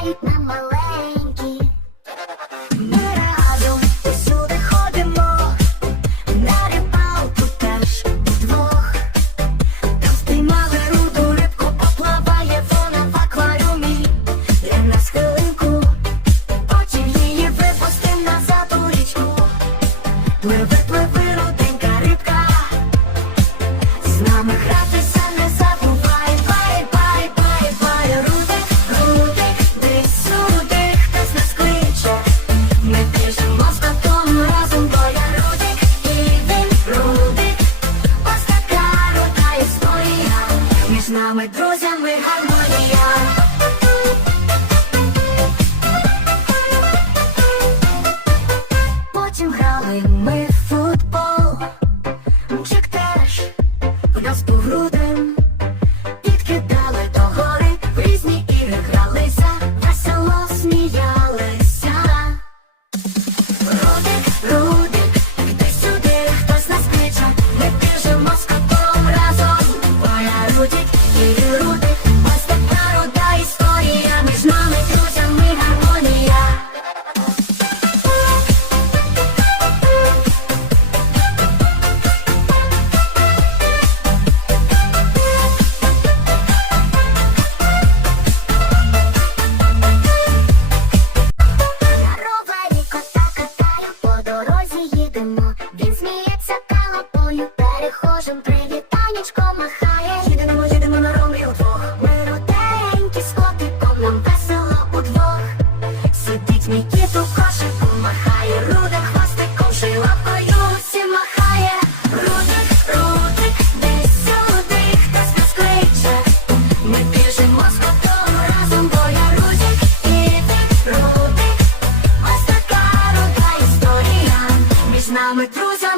ходять на маленькі. Ми разом усюди ходимо, на рибалку теж вдвох. Там спіймали руду рибку, поплаває вона. Для нас хвилинку, потім її випустим назад у річку. Між нами друзями гармонія. Потім грали ми в футбол, Мчик теж в'яз по грудем, привітанечко махає. Їдемо, їдемо на ровері удвох. Ми руденькі з котиком, нам весело удвох. Сидить мій кіт у кошику, махає рудик хвостиком, ще й лапкою всім махає. Рудик, рудик, десь сюди, хтось нас кличе. Ми біжимо з котом разом, бо я рудик і ти рудик. Ось така руда історія, між нами друзями.